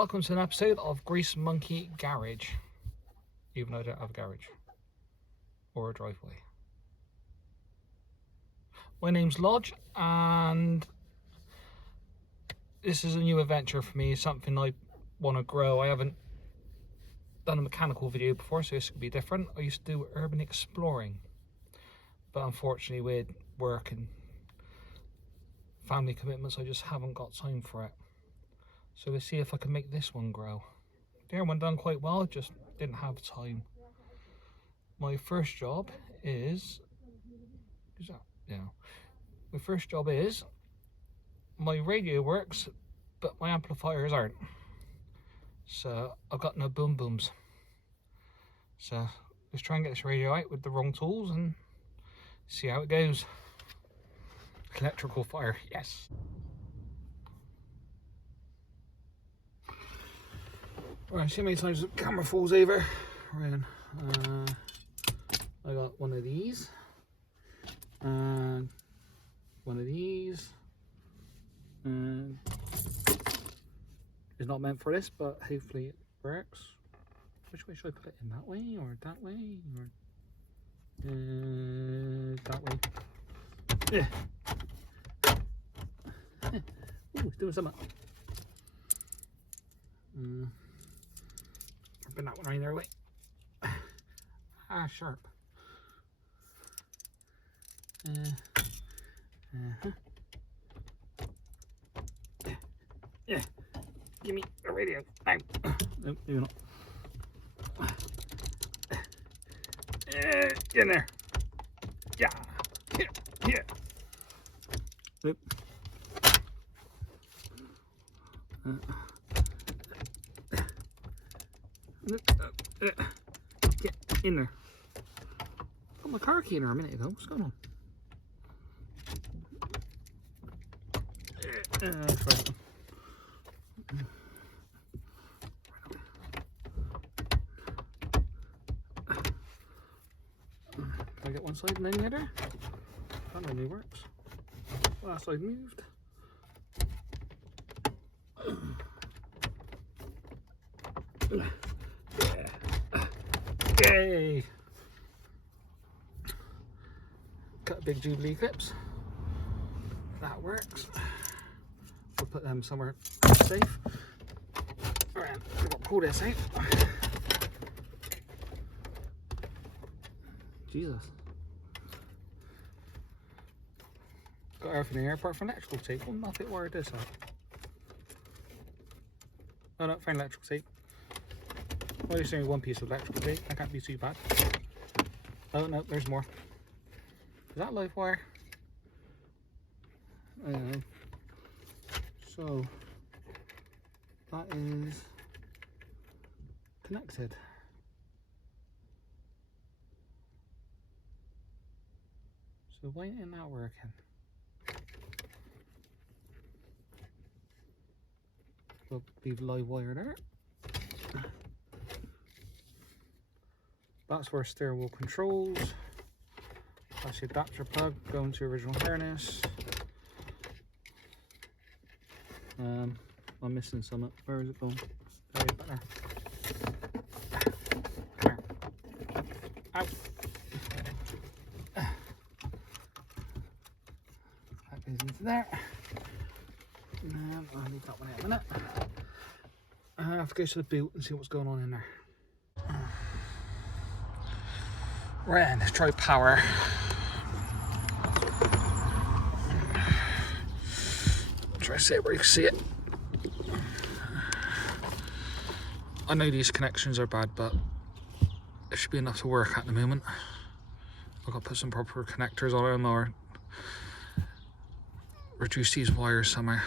welcome to an episode of Grease Monkey Garage, even though I don't have a garage or a driveway. My name's Lodge and this is a new adventure for me, something I want to grow. I haven't done a mechanical video before, so this could be different. I used to do urban exploring, but unfortunately with work and family commitments I just haven't got time for it. So let's see if I can make this one grow. The other one done quite well, just didn't have time. My first job is my radio works, but my amplifiers aren't. So I've got no boom booms. So let's try and get this radio out with the wrong tools and see how it goes. Electrical fire, yes. Right, see how many times the camera falls over. Right, I got one of these and one of these, and it's not meant for this, but hopefully it works. Which way should I put it in? That way or that way or that way? Yeah. Ooh, it's doing something. Bring that one right there, wait. Sharp. Yeah. Give me a radio. Ow. Nope, maybe not. Get in there. Yeah. Yeah. Nope. Get in there. Put my car key in there a minute ago. What's going on? Can I get one side and then the other? That normally works. Last side moved. Yay! Cut big Jubilee clips. That works. We'll put them somewhere safe. Alright, we've got to pull this out. Jesus. Got everything here apart from electrical tape. Well, not it wired this up. Oh no, found electrical tape. Well, there's only one piece of electrical tape. That can't be too bad. Oh no, there's more. Is that live wire? I don't know. So that is connected. So why isn't that working? We'll leave live wire there. That's where steering wheel controls. That's the adapter plug going to original harness. I'm missing some. Where is it going? There, back there. Come here. Ow. That goes into there. And I'll leave that one out a minute. I have to go to the boot and see what's going on in there. Right, let's try power. Try to see it where you can see it. I know these connections are bad, but it should be enough to work at the moment. I've got to put some proper connectors on them or reduce these wires somewhere.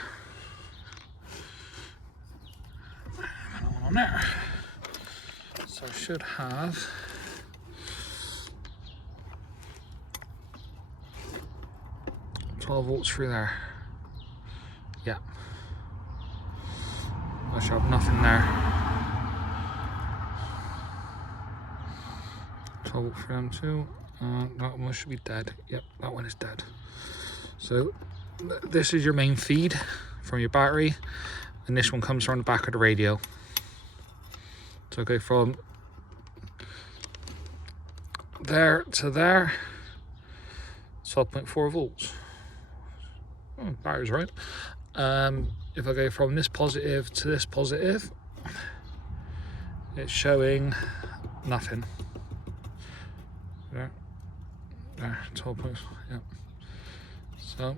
Another one on there. So I should have 12 volts through there. Yeah. I should have nothing there. 12 volts for them too. That one should be dead. Yep, that one is dead. So this is your main feed from your battery, and this one comes around the back of the radio. So I go from there to there, 12.4 volts. Oh, battery's right. If I go from this positive to this positive, it's showing nothing. There, 12 points, yeah. So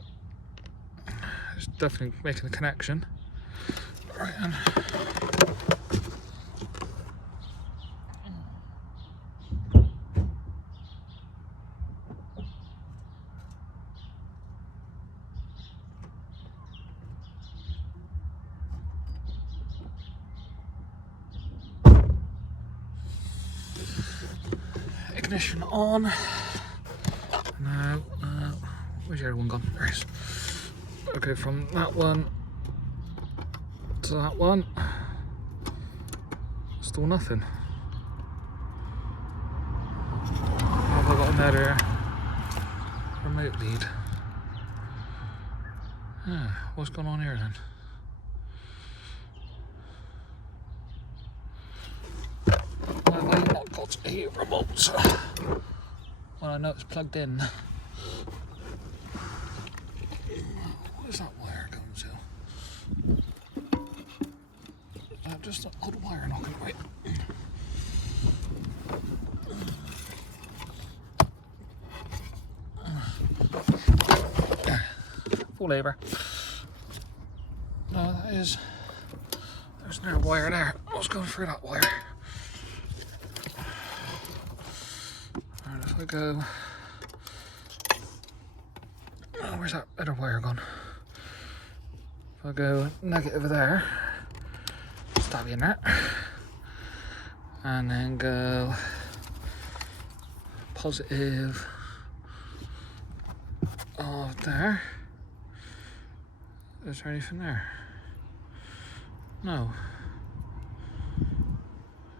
it's definitely making a connection. Right, and ignition on. Now, where's the other one gone? There it is. Okay, from that one to that one, still nothing. Have I got another remote lead? What's going on here then? Why have I not got a remote? Well, I know it's plugged in. Where's that wire going to? Is that just an odd wire knocking away? Full labour. No, that is. There's no wire there. I was going through that wire. Alright, if I go. Oh, where's that other wire gone? If I go negative there, stab in there, and then go positive of there. Is there anything there? No.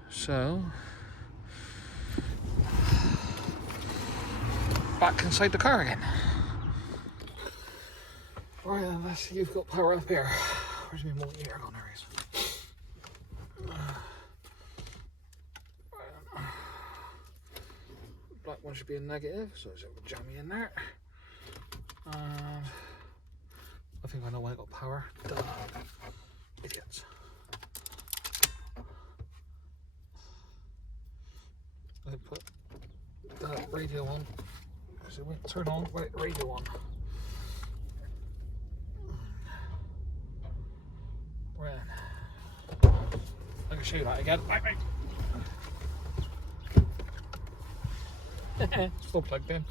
So back inside the car again. Right then, let's see, you've got power up here. Where's my multimeter gone? There he is. Black one should be a negative, so it's jammy in there. And I think I know why I got power. Duh. Idiots. I put that radio on because it won't turn on without the radio on. Right. I can show you that again. Right. Still plugged in.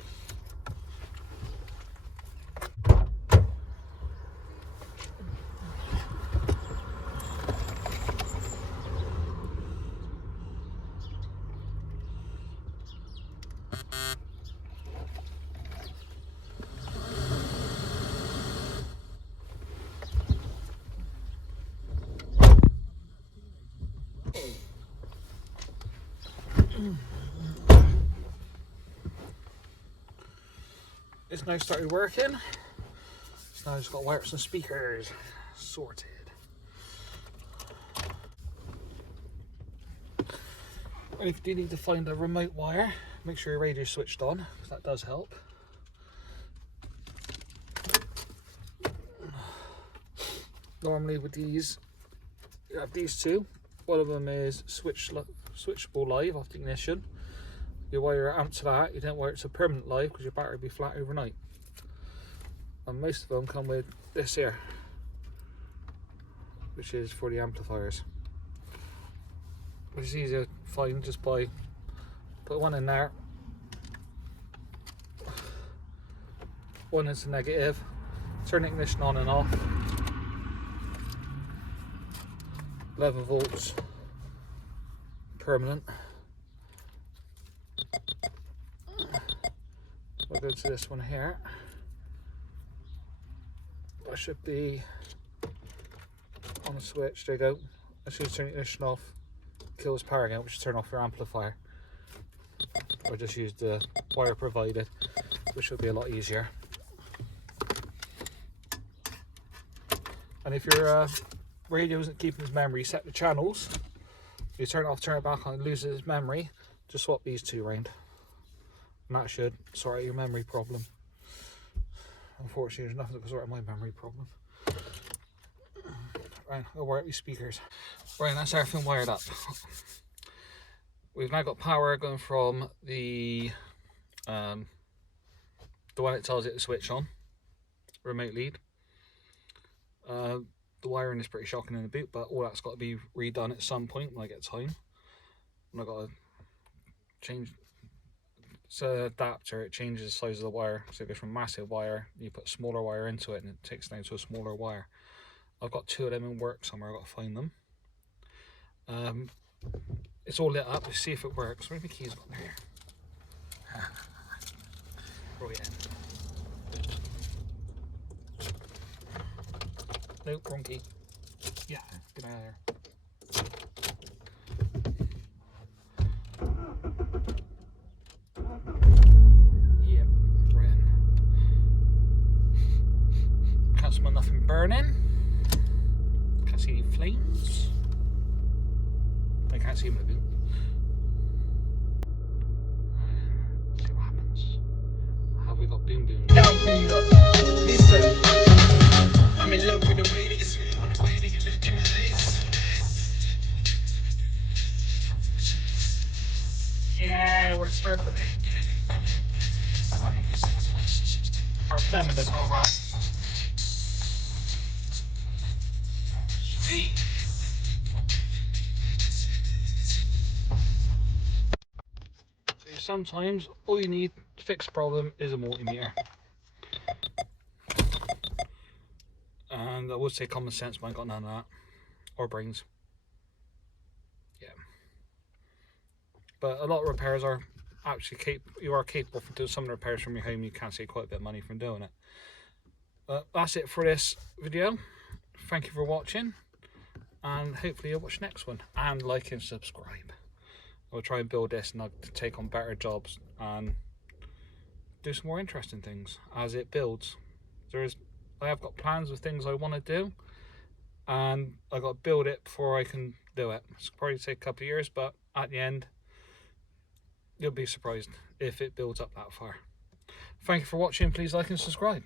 It's now started working. So now I've just got to wire up some speakers. Sorted. And if you do need to find a remote wire, make sure your radio's switched on, because that does help. Normally with these, you have these two. One of them is switchable live off the ignition. You wire your amp to that, you don't wire it to permanent live because your battery will be flat overnight. And most of them come with this here, which is for the amplifiers. Which is easy to find just by put one in there, one is a negative, turn the ignition on and off, 11 volts, permanent. We'll go to this one here. That should be on the switch. There you go. I should turn the ignition off, kills power again, which will turn off your amplifier. Or just use the wire provided, which will be a lot easier. And if you're radio isn't keeping his memory, set the channels. You turn it off, turn it back on, it loses its memory. Just swap these two around. And that should sort out your memory problem. Unfortunately, there's nothing that can sort out my memory problem. Right, I'll wire up these speakers. Right, that's everything wired up. We've now got power going from the one that tells it to switch on, remote lead. The wiring is pretty shocking in the boot, but all that's got to be redone at some point when I get time. And I've got to change. It's an adapter, it changes the size of the wire, so it goes from massive wire, you put a smaller wire into it and it takes down to a smaller wire. I've got two of them in work somewhere, I've got to find them. It's all lit up, let's see if it works. Where have the keys gone here? Brilliant. Nope, wrong key. Yeah, get out of there. Yeah, right in. Can't smell nothing burning. Can't see any flames. I can't see him in the boot. See what happens. Have we got boom boom? Listen, I'm in love with the way that it's on the way that you lift your face. Yeah, we're perfect. Our feminine alright. See? Sometimes all you need to fix a problem is a multimeter. And I would say common sense, but I ain't got none of that. Or brains. Yeah. But a lot of repairs are actually you are capable of doing some of the repairs from your home. You can save quite a bit of money from doing it. But that's it for this video. Thank you for watching. And hopefully you'll watch the next one. And like and subscribe. I'll try and build this and I'll take on better jobs and do some more interesting things as it builds. I have got plans of things I want to do, and I got to build it before I can do it. It's probably take a couple of years, but at the end you'll be surprised if it builds up that far. Thank you for watching. Please like and subscribe.